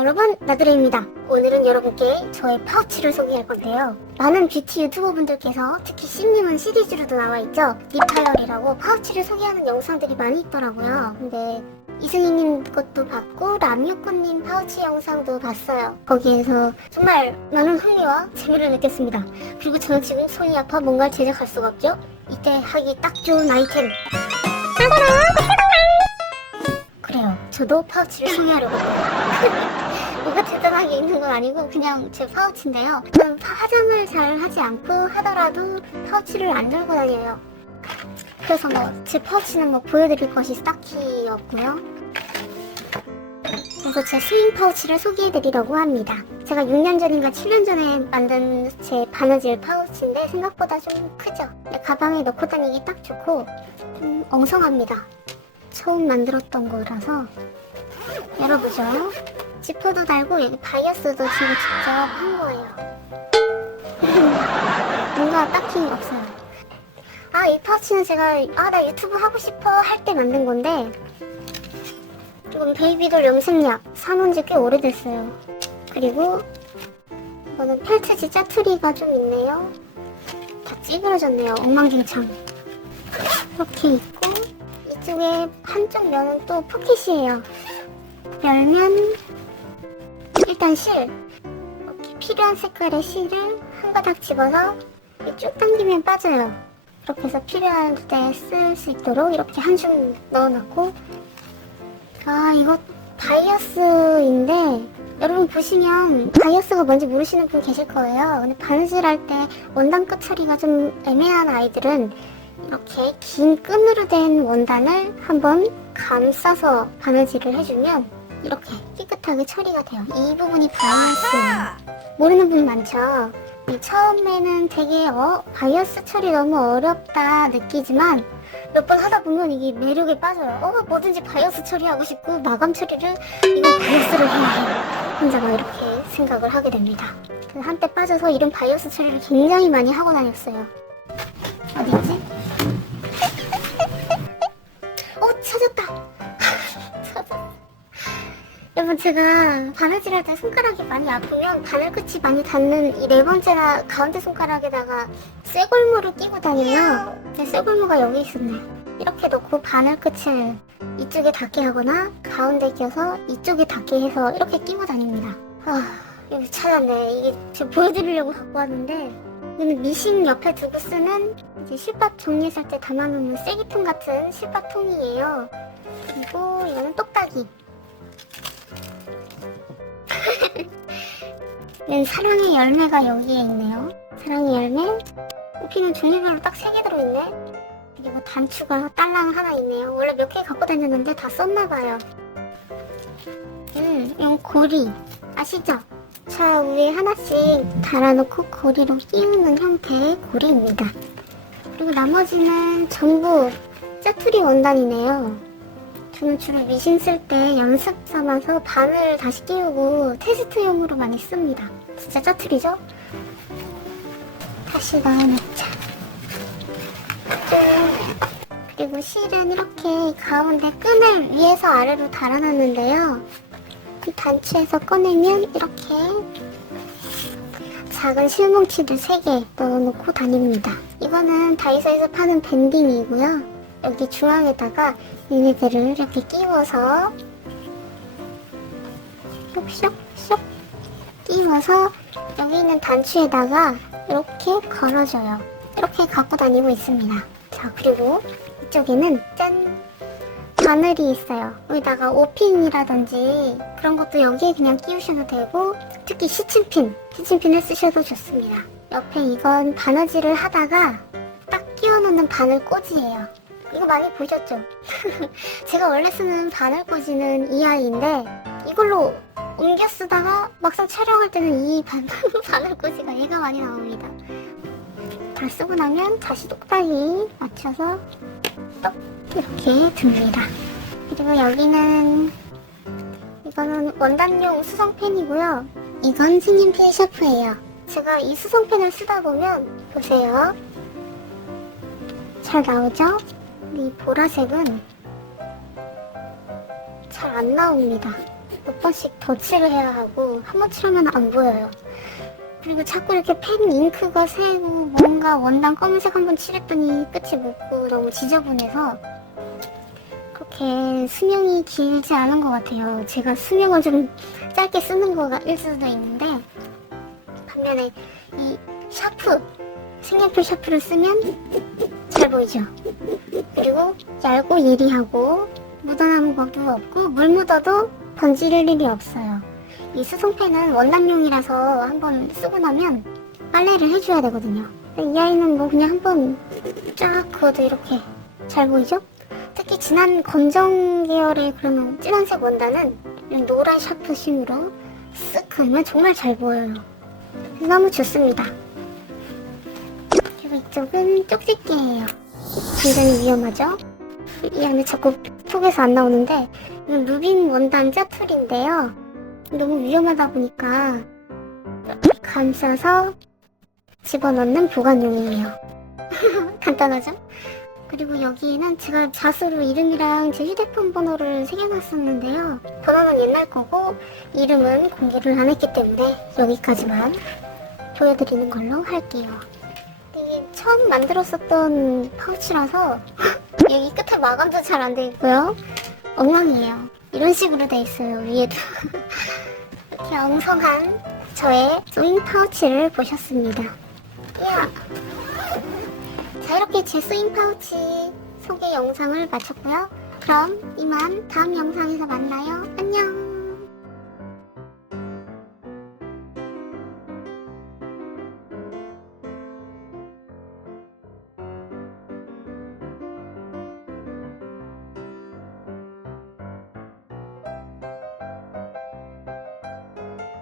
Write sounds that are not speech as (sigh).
여러분 나드레입니다. 오늘은 여러분께 저의 파우치를 소개할 건데요. 많은 뷰티 유튜버 분들께서 특히 심님은 시리즈로도 나와있죠? 립타이얼이라고 파우치를 소개하는 영상들이 많이 있더라고요. 근데 이승희님 것도 봤고 라미오코님 파우치 영상도 봤어요. 거기에서 정말 많은 흥미와 재미를 느꼈습니다. 그리고 저는 지금 손이 아파 뭔가를 제작할 수가 없죠? 이때 하기 딱 좋은 아이템. 그래요. 저도 파우치를 소개하려고. 해요. (laughs) 뭐가 대단하게 있는 건 아니고 그냥 제 파우치인데요. 저는 파- 화장을 잘 하지 않고 하더라도 파우치를 안 들고 다녀요. 그래서 뭐 제 파우치는 뭐 보여드릴 것이 딱히 없고요. 그래서 제 스윙 파우치를 소개해드리려고 합니다. 제가 6년 전인가 7년 전에 만든 제 바느질 파우치인데 생각보다 좀 크죠. 가방에 넣고 다니기 딱 좋고 좀 엉성합니다. 처음 만들었던 거라서 열어보죠. 지퍼도 달고 여기 바이어스도 지금 직접 한 거예요. (laughs) 뭔가 딱히 없어요. 아, 이 파우치는 제가 아, 나 유튜브 하고 싶어 할 때 만든 건데 이건 베이비돌 염색약 사놓은 지 꽤 오래됐어요. 그리고 이거는 펠트지 짜투리가 좀 있네요. 다 찌그러졌네요. 엉망진창. 이렇게 있고 이쪽에 한쪽 면은 또 포켓이에요. 열면 일단 실 이렇게 필요한 색깔의 실을 한 가닥 집어서 쭉 당기면 빠져요. 이렇게 해서 필요할 때쓸수 있도록 이렇게 한 줌 넣어놓고 아 이거 바이어스인데 여러분 보시면 바이어스가 뭔지 모르시는 분 계실 거예요. 근데 바느질할 때 원단 끝 처리가 좀 애매한 아이들은 이렇게 긴 끈으로 된 원단을 한번 감싸서 바느질을 해주면 이렇게 깨끗하게 처리가 돼요. 이 부분이 바이어스예요. 모르는 분 많죠. 이 처음에는 되게 어 바이어스 처리 너무 어렵다 느끼지만 몇 번 하다 보면 이게 매력에 빠져요. 어 뭐든지 바이어스 처리하고 싶고 마감 처리를 이건 바이어스를 해야 해. 혼자 막 이렇게 생각을 하게 됩니다. 그래서 한때 빠져서 이런 바이어스 처리를 굉장히 많이 하고 다녔어요. 어디지? 여러분 제가 바느질 할 때 손가락이 많이 아프면 바늘 끝이 많이 닿는 이 네 번째나 가운데 손가락에다가 쇠골무를 끼고. 제 쇠골무가 여기 있었네. 이렇게 놓고 바늘 끝을 이쪽에 닿게 하거나 가운데 껴서 이쪽에 닿게 해서 이렇게 끼고 다닙니다. 아 여기 찾았네. 이게 제가 보여드리려고 갖고 왔는데 이거는 미싱 옆에 두고 쓰는 이제 실밥 정리했을 때 담아놓는 쓰레기통 같은 실밥통이에요. 그리고 이거는 똑딱이. 네, 사랑의 열매가 여기에 있네요. 사랑의 열매. 꽃피는 종류별로 딱 세 개 들어있네. 그리고 단추가 딸랑 하나 있네요. 원래 몇 개 갖고 다녔는데 다 썼나봐요. 음, 이건 고리. 아시죠? 차 위에 하나씩 달아놓고 고리로 끼우는 형태의 고리입니다. 그리고 나머지는 전부 짜투리 원단이네요. 저는 주로 미신 쓸때 연습 삼아서 바늘 다시 끼우고 테스트용으로 많이 씁니다. 진짜 짜투리죠? 다시 넣어놓자. 짠. 그리고 실은 이렇게 가운데 끈을 위에서 아래로 달아놨는데요. 이 단추에서 꺼내면 이렇게 작은 실뭉치를 3개 넣어놓고 다닙니다. 이거는 다이소에서 파는 밴딩이고요. 여기 중앙에다가 얘네들을 이렇게 끼워서 쇽쇽쇽 끼워서 여기 있는 단추에다가 이렇게 걸어줘요. 이렇게 갖고 다니고 있습니다. 자, 그리고 이쪽에는 짠! 바늘이 있어요. 여기다가 오핀이라든지 그런 것도 여기에 그냥 끼우셔도 되고 특히 시침핀, 시침핀을 쓰셔도 좋습니다. 옆에 이건 바느질을 하다가 딱 끼워놓는 바늘 꽂이에요. 이거 많이 보셨죠? (laughs) 제가 원래 쓰는 바늘 꽂이는 이 아이인데 이걸로 옮겨 쓰다가 막상 촬영할 때는 이 바, (laughs) 바늘 꽂이가 얘가 많이 나옵니다. 다 쓰고 나면 다시 똑딱이 맞춰서 똑 이렇게 둡니다. 그리고 여기는 이거는 원단용 수성펜이고요. 이건 스님 펜 샤프예요. 제가 이 수성펜을 쓰다 보면 보세요. 잘 나오죠? 이 보라색은 잘 안 나옵니다. 몇 번씩 덧칠을 해야 하고 한 번 칠하면 안 보여요. 그리고 자꾸 이렇게 펜 잉크가 새고 뭔가 원단 검은색 한 번 칠했더니 끝이 묻고 너무 지저분해서 그렇게 수명이 길지 않은 것 같아요. 제가 수명을 좀 짧게 쓰는 거일 수도 있는데 반면에 이 샤프 색연필 샤프를 쓰면 잘 보이죠. 그리고 얇고 예리하고 묻어나는 것도 없고 물 묻어도 번질 일이 없어요. 이 수송펜은 원단용이라서 한번 쓰고 나면 빨래를 해줘야 되거든요. 이 아이는 뭐 그냥 한번 쫙 그어도 이렇게 잘 보이죠? 특히 진한 검정 계열의 그러면 진한색 원단은 노란 샤프 심으로 쓱 그으면 정말 잘 보여요. 너무 좋습니다. 이쪽은 쪽집게예요. 굉장히 위험하죠? 이 안에 자꾸 톡에서 안 나오는데 이건 루빈 원단 짜툴인데요. 너무 위험하다 보니까 감싸서 집어넣는 보관용이에요. (laughs) 간단하죠? 그리고 여기에는 제가 자수로 이름이랑 제 휴대폰 번호를 새겨놨었는데요. 번호는 옛날 거고 이름은 공개를 안 했기 때문에 여기까지만 보여드리는 걸로 할게요. 처음 만들었었던 파우치라서 (gasps) 여기 끝에 마감도 잘 안 돼 있고요. 엉망이에요. 이런 식으로 돼 있어요. 위에도 (laughs) 이렇게 엉성한 저의 소잉 파우치를 보셨습니다. 야. 자 이렇게 제 소잉 파우치 소개 영상을 마쳤고요. 그럼 이만 다음 영상에서 만나요. 안녕.